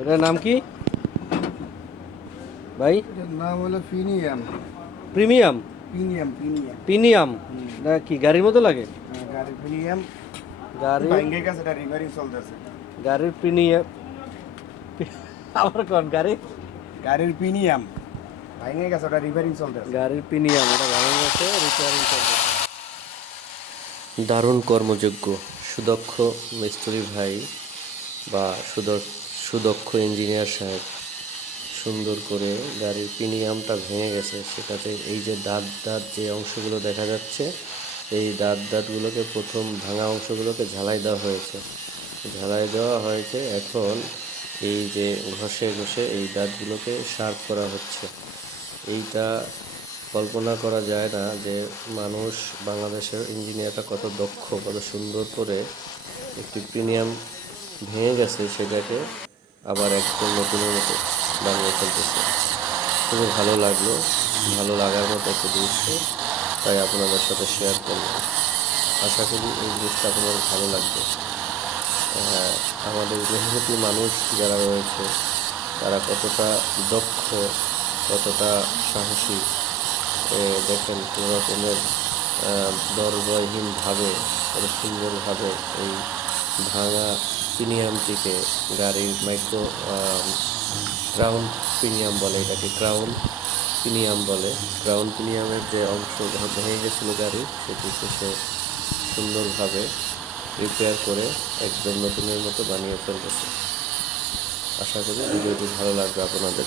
এটার নাম কি ভাই? এটার নাম হলো ফিনিয়াম। প্রিমিয়াম? Premium premium. পিনিয়াম? এটা কি গাড়ির মতো লাগে? গাড়ির প্রিমিয়াম। গাড়ির ভাঙ্গে গেছে, এটা রিপেয়ারিং চলতেছে। গাড়ির প্রিমিয়াম আবার কোন গাড়ি? গাড়ির প্রিমিয়াম ভাঙ্গে গেছে, ওটা রিপেয়ারিং চলতেছে। গাড়ির প্রিমিয়াম, এটা ভালো মতো রিপেয়ারিং করবে। দারুণ কর্মযোগ্য সুদক্ষ মিস্ত্রি ভাই বা সুদক্ষ ইঞ্জিনিয়ার সাহেব সুন্দর করে গাড়ির প্রিমিয়ামটা ভেঙে গেছে, সেটাতে এই যে দাঁত দাঁত যে অংশগুলো দেখা যাচ্ছে, এই দাঁত দাঁতগুলোকে প্রথম ভাঙা অংশগুলোকে ঝালাই দেওয়া হয়েছে। এখন এই যে ঘষে ঘষে এই দাঁতগুলোকে শার্প করা হচ্ছে। এইটা কল্পনা করা যায় না যে মানুষ, বাংলাদেশের ইঞ্জিনিয়ারটা কত দক্ষ, কত সুন্দর করে একটি প্রিমিয়াম ভেঙে গেছে সেটাকে আবার একদম নতুনের মতো বানিয়ে ফেলতেছে। খুবই ভালো লাগলো, ভালো লাগার মতো একটা দৃশ্য, তাই আপনাদের সাথে শেয়ার করলাম। আশা করি এই জিনিসটা আপনাদের ভালো লাগবে। আমাদের মেহনতি মানুষ যারা রয়েছে তারা কতটা দক্ষ, কতটা সাহসী। দেখেন কোনো রকমের দরজয়হীনভাবে কত সুন্দরভাবে এই ভাঙা প্রিমিয়ামটিকে, গাড়ির মাইক্রো ক্রাউন প্রিমিয়াম বলে, এটাকে ক্রাউন প্রিমিয়াম বলে। ক্রাউন প্রিমিয়ামের যে অংশ ভেঙে গেছিলো গাড়ি, সেটিকে সে সুন্দরভাবে রিপেয়ার করে একদম নতুনের মতো বানিয়ে ফেলতেছে। আশা করি ভিডিওটি ভালো লাগবে আপনাদের।